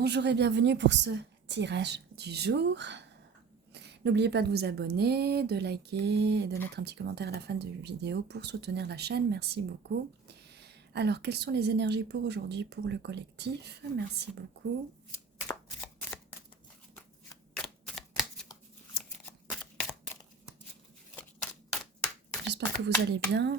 Bonjour et bienvenue pour ce tirage du jour. N'oubliez pas de vous abonner, de liker et de mettre un petit commentaire à la fin de la vidéo pour soutenir la chaîne. Merci beaucoup. Alors, quelles sont les énergies pour aujourd'hui pour le collectif? Merci beaucoup. J'espère que vous allez bien.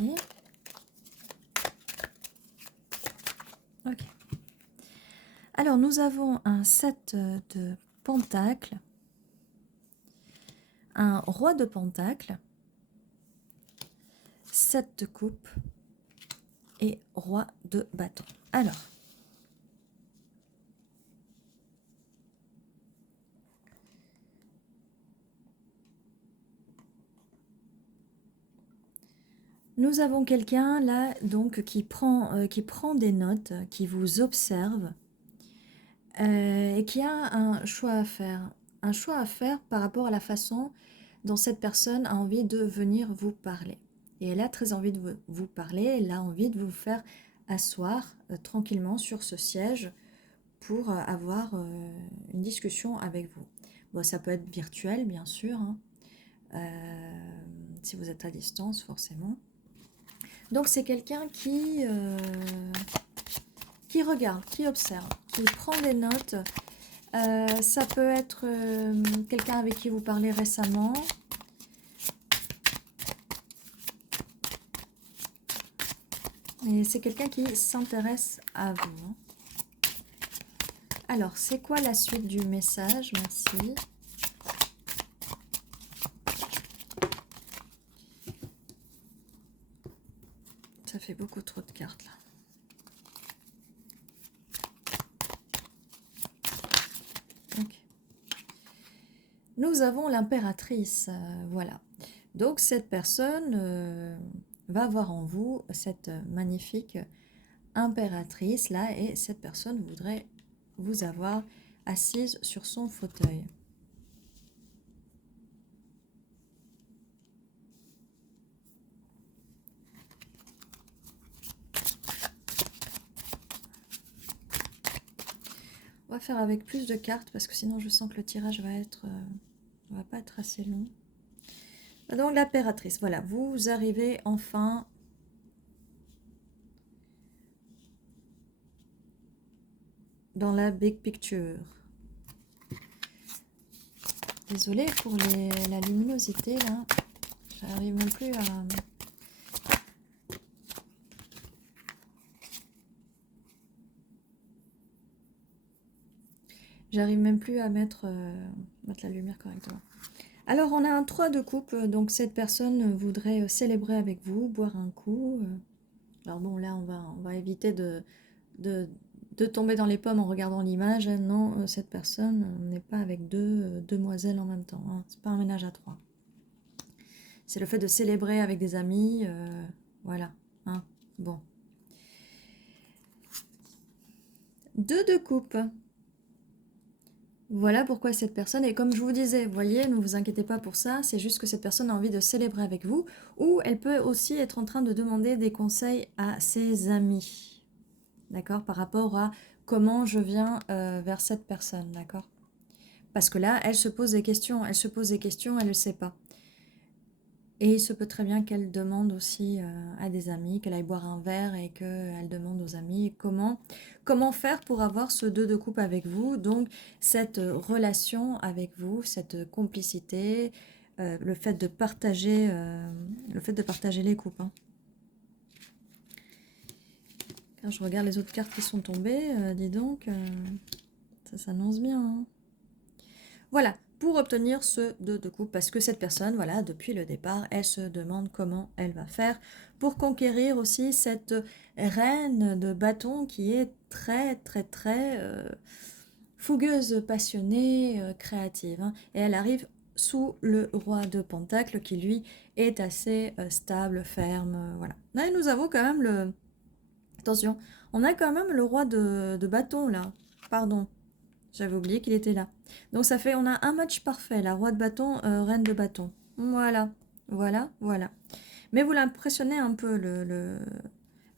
Ok. Ok. Alors, nous avons un 7 de pentacles, un roi de pentacles, 7 de coupe et roi de bâton. Alors, nous avons quelqu'un là donc qui prend des notes, qui vous observe et qui a un choix à faire. Un choix à faire par rapport à la façon dont cette personne a envie de venir vous parler. Et elle a très envie de vous parler, elle a envie de vous faire asseoir tranquillement sur ce siège pour avoir une discussion avec vous. Bon, ça peut être virtuel, bien sûr, hein, si vous êtes à distance, forcément. Donc c'est quelqu'un qui regarde, qui observe, qui prend des notes. Ça peut être quelqu'un avec qui vous parlez récemment. Et c'est quelqu'un qui s'intéresse à vous. Alors, c'est quoi la suite du message? Merci. Ça fait beaucoup trop de cartes là. Okay. Nous avons l'impératrice, voilà. Donc cette personne va voir en vous cette magnifique impératrice là, et cette personne voudrait vous avoir assise sur son fauteuil. On va faire avec plus de cartes parce que sinon je sens que le tirage va pas être assez long. Donc l'impératrice, voilà, vous arrivez enfin dans la big picture. Désolée pour la luminosité là, j'arrive même plus à... J'arrive même plus à mettre la lumière correctement. Alors, on a un 3 de coupe, donc cette personne voudrait célébrer avec vous, boire un coup. Alors bon, là, on va éviter de tomber dans les pommes en regardant l'image. Non, cette personne n'est pas avec deux demoiselles en même temps. Hein. C'est pas un ménage à trois. C'est le fait de célébrer avec des amis. Voilà. Hein. Bon. 2 de coupe. Voilà pourquoi cette personne, et comme je vous disais, vous voyez, ne vous inquiétez pas pour ça, c'est juste que cette personne a envie de célébrer avec vous, ou elle peut aussi être en train de demander des conseils à ses amis, d'accord, par rapport à comment je viens vers cette personne, d'accord. Parce que là, elle se pose des questions, elle ne le sait pas. Et il se peut très bien qu'elle demande aussi à des amis, qu'elle aille boire un verre et qu'elle demande aux amis comment faire pour avoir ce 2 de coupe avec vous. Donc, cette relation avec vous, cette complicité, le fait de partager les coupes. Hein. Quand je regarde les autres cartes qui sont tombées, dis donc, ça s'annonce bien. Hein. Voilà, pour obtenir ce 2 de coupe, parce que cette personne, voilà, depuis le départ, elle se demande comment elle va faire pour conquérir aussi cette reine de bâton qui est très fougueuse, passionnée, créative. Hein. Et elle arrive sous le roi de Pentacle qui, lui, est assez stable, ferme, voilà. Là, nous avons quand même le... Attention, on a quand même le roi de bâton, là. Pardon. J'avais oublié qu'il était là. Donc ça fait, on a un match parfait, la roi de bâton, reine de bâton. Voilà, voilà, voilà. Mais vous l'impressionnez un peu,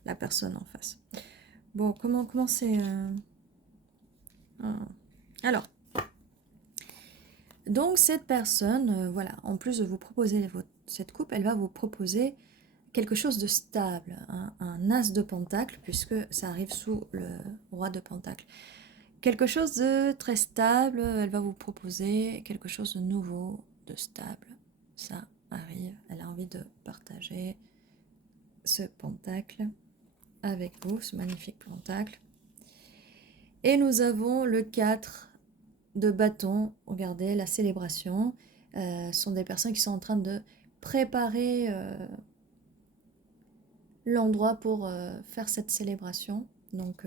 la personne en face. Bon, comment c'est... Alors, donc cette personne, voilà, en plus de vous proposer cette coupe, elle va vous proposer quelque chose de stable, un as de pentacle, puisque ça arrive sous le roi de pentacle. Quelque chose de très stable, elle va vous proposer quelque chose de nouveau, de stable. Ça arrive, elle a envie de partager ce pentacle avec vous, ce magnifique pentacle. Et nous avons le 4 de bâton, regardez, la célébration. Ce sont des personnes qui sont en train de préparer l'endroit pour faire cette célébration. Donc,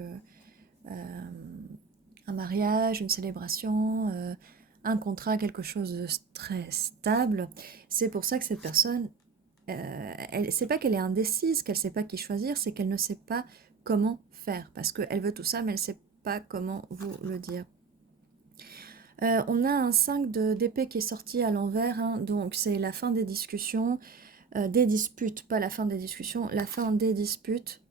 un mariage, une célébration, un contrat, quelque chose de très stable. C'est pour ça que cette personne, c'est pas qu'elle est indécise, qu'elle sait pas qui choisir, c'est qu'elle ne sait pas comment faire. Parce qu'elle veut tout ça, mais elle sait pas comment vous le dire. On a un 5 d'épée qui est sorti à l'envers, hein, donc c'est la fin des discussions, des disputes, pas la fin des discussions, la fin des disputes.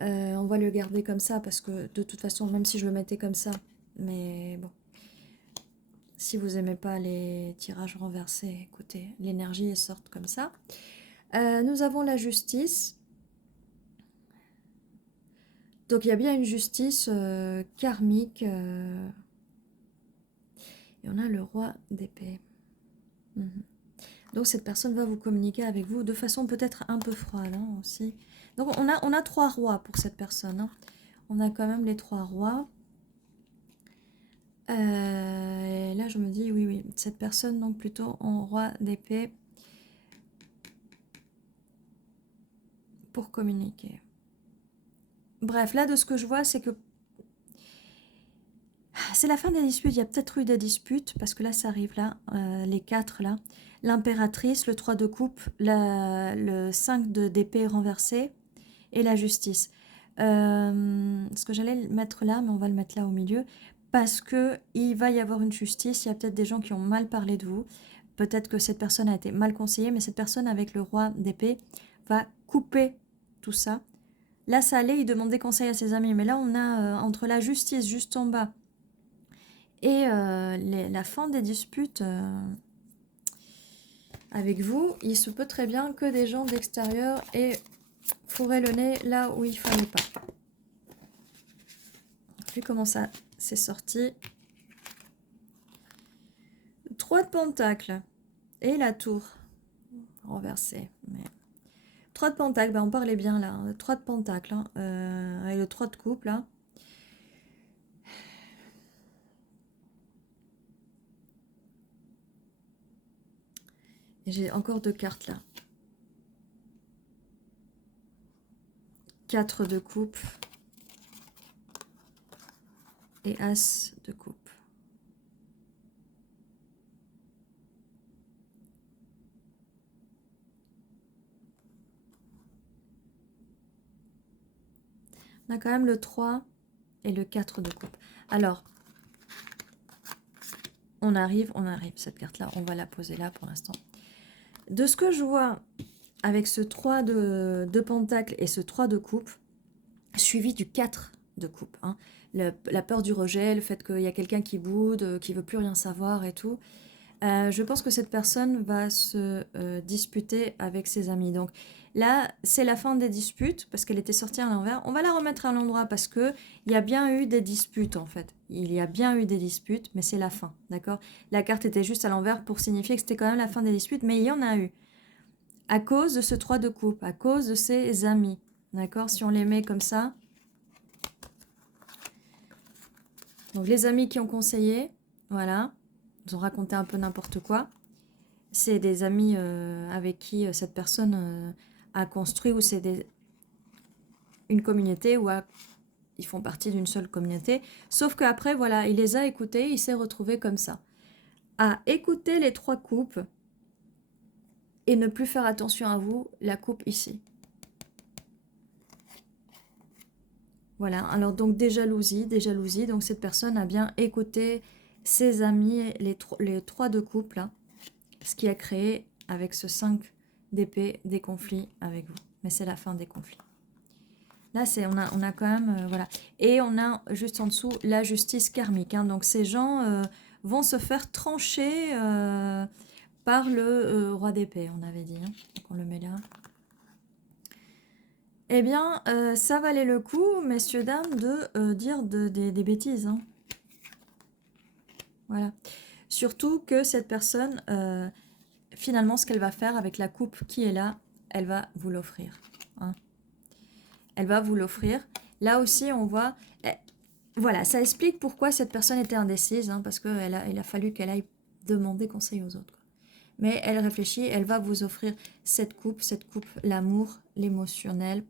On va le garder comme ça parce que de toute façon, même si je le mettais comme ça, mais bon, si vous aimez pas les tirages renversés, écoutez, l'énergie est sorte comme ça. Nous avons la justice. Donc il y a bien une justice karmique. Et on a le roi d'épée. Donc cette personne va vous communiquer avec vous de façon peut-être un peu froide hein, aussi. Donc on a 3 rois pour cette personne. Hein. On a quand même les 3 rois. Et là je me dis oui, cette personne donc plutôt en roi d'épée pour communiquer. Bref, là de ce que je vois c'est que c'est la fin des disputes, il y a peut-être eu des disputes, parce que là ça arrive là, les 4 là. L'impératrice, le 3 de coupe, le 5 d'épée renversé et la justice. Ce que j'allais mettre là, mais on va le mettre là au milieu, parce que il va y avoir une justice, il y a peut-être des gens qui ont mal parlé de vous, peut-être que cette personne a été mal conseillée, mais cette personne avec le roi d'épée va couper tout ça. Là ça allait, il demandait conseil à ses amis, mais là on a entre la justice juste en bas, et la fin des disputes avec vous, il se peut très bien que des gens d'extérieur aient fourré le nez là où il fallait pas. Vu comment ça s'est sorti. 3 de pentacle et la tour renversée. Mais... 3 de pentacle, on parlait bien là. 3 de pentacle hein, et le 3 de coupe là. Et j'ai encore 2 cartes là. 4 de coupe et as de coupe. On a quand même le 3 et le 4 de coupe. Alors, on arrive, cette carte-là, on va la poser là pour l'instant. De ce que je vois, avec ce 3 de pentacle et ce 3 de coupe, suivi du 4 de coupe. Hein. La peur du rejet, le fait qu'il y a quelqu'un qui boude, qui veut plus rien savoir et tout. Je pense que cette personne va se disputer avec ses amis. Donc là, c'est la fin des disputes, parce qu'elle était sortie à l'envers. On va la remettre à l'endroit, parce qu'il y a bien eu des disputes, en fait. Il y a bien eu des disputes, mais c'est la fin, d'accord? La carte était juste à l'envers pour signifier que c'était quand même la fin des disputes, mais il y en a eu. À cause de ce 3 de coupe, à cause de ses amis, d'accord? Si on les met comme ça. Donc les amis qui ont conseillé, voilà, ils ont raconté un peu n'importe quoi. C'est des amis avec qui cette personne a construit, ou c'est une communauté, ou ils font partie d'une seule communauté. Sauf qu'après, voilà, il les a écoutés, il s'est retrouvé comme ça. À écouter les 3 coupes et ne plus faire attention à vous, la coupe ici. Voilà, alors donc des jalousies, donc cette personne a bien écouté ses amis, les 3 de couple, là, ce qui a créé avec ce 5 d'épée, des conflits avec vous. Mais c'est la fin des conflits. Là, on a quand même... voilà. Et on a juste en dessous la justice karmique. Hein. Donc ces gens vont se faire trancher par le roi d'épée, on avait dit. Hein. Donc on le met là. Eh bien, ça valait le coup, messieurs, dames, de dire des bêtises. Hein. Voilà. Surtout que cette personne, finalement, ce qu'elle va faire avec la coupe qui est là, elle va vous l'offrir. Hein. Elle va vous l'offrir. Là aussi, on voit... voilà, ça explique pourquoi cette personne était indécise, hein, parce qu'il a fallu qu'elle aille demander conseil aux autres. Quoi. Mais elle réfléchit, elle va vous offrir cette coupe, l'amour, l'émotionnel,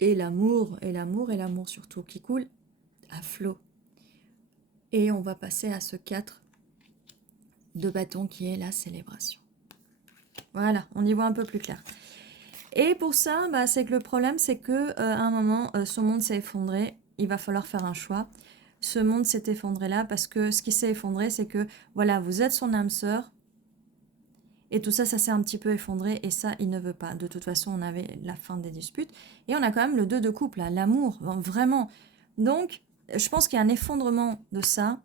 et l'amour surtout, qui coule à flot. Et on va passer à ce 4 de bâton qui est la célébration. Voilà, on y voit un peu plus clair. Et pour ça, bah, c'est que le problème, c'est que à un moment, ce monde s'est effondré. Il va falloir faire un choix. Ce monde s'est effondré là parce que ce qui s'est effondré, c'est que voilà, vous êtes son âme sœur. Et tout ça, ça s'est un petit peu effondré et ça, il ne veut pas. De toute façon, on avait la fin des disputes. Et on a quand même le 2 de couple, l'amour, vraiment. Donc, je pense qu'il y a un effondrement de ça,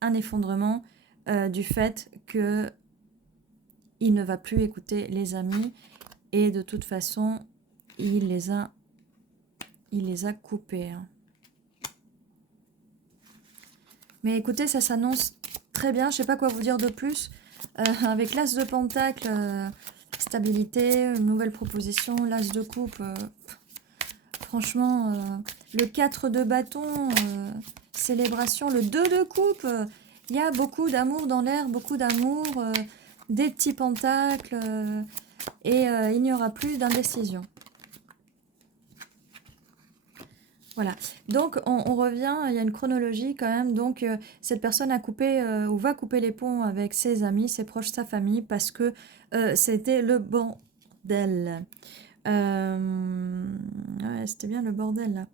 un effondrement du fait que il ne va plus écouter les amis et de toute façon, il les a coupés. Hein. Mais écoutez, ça s'annonce très bien. Je ne sais pas quoi vous dire de plus. Avec l'as de pentacle, stabilité, une nouvelle proposition, l'as de coupe, franchement, le 4 de bâton, célébration, le 2 de coupe, il y a beaucoup d'amour dans l'air, beaucoup d'amour, des petits pentacles, et il n'y aura plus d'indécision. Voilà, donc on revient, il y a une chronologie quand même, donc cette personne a coupé ou va couper les ponts avec ses amis, ses proches, sa famille, parce que c'était le bordel. Ouais, c'était bien le bordel là,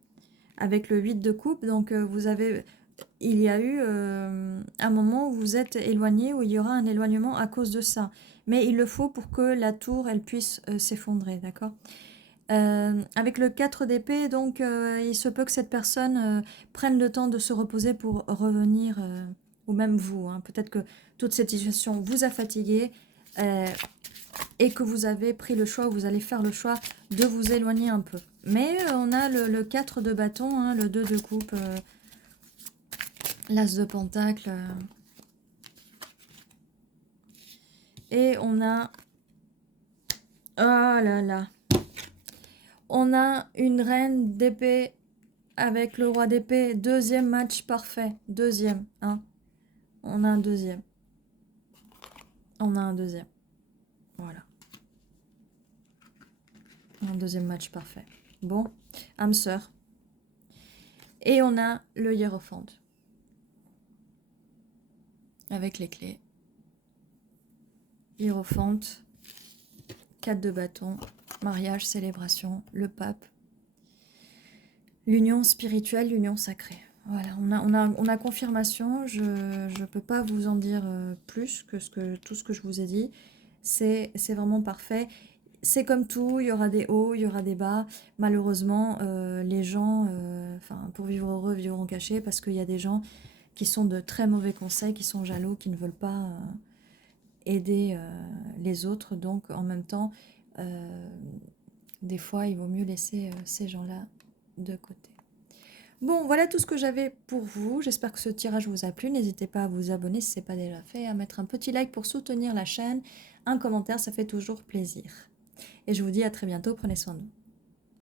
avec le 8 de coupe, donc il y a eu un moment où vous êtes éloigné, où il y aura un éloignement à cause de ça, mais il le faut pour que la tour, elle puisse s'effondrer, d'accord ? Avec le 4 d'épée, donc il se peut que cette personne prenne le temps de se reposer pour revenir, ou même vous. Hein. Peut-être que toute cette situation vous a fatigué et que vous avez pris le choix, vous allez faire le choix de vous éloigner un peu. Mais on a le 4 de bâton, hein, le 2 de coupe, l'as de pentacle. Et on a... Oh là là. On a une reine d'épée avec le roi d'épée. Deuxième match parfait. Deuxième. Hein. On a un deuxième. On a un deuxième. Voilà. Un deuxième match parfait. Bon. Âme sœur. Et on a le hiérophant. Avec les clés. Hiérophant. 4 de bâton. Mariage, célébration. Le pape. L'union spirituelle, l'union sacrée. Voilà, on a confirmation. Je ne peux pas vous en dire plus que tout ce que je vous ai dit. C'est vraiment parfait. C'est comme tout, il y aura des hauts, il y aura des bas. Malheureusement, les gens, pour vivre heureux, vivront cachés, parce qu'il y a des gens qui sont de très mauvais conseils, qui sont jaloux, qui ne veulent pas aider les autres. Donc, en même temps, des fois, il vaut mieux laisser ces gens-là de côté. Bon, voilà tout ce que j'avais pour vous. J'espère que ce tirage vous a plu. N'hésitez pas à vous abonner si ce n'est pas déjà fait, à mettre un petit like pour soutenir la chaîne, un commentaire, ça fait toujours plaisir. Et je vous dis à très bientôt, prenez soin de vous.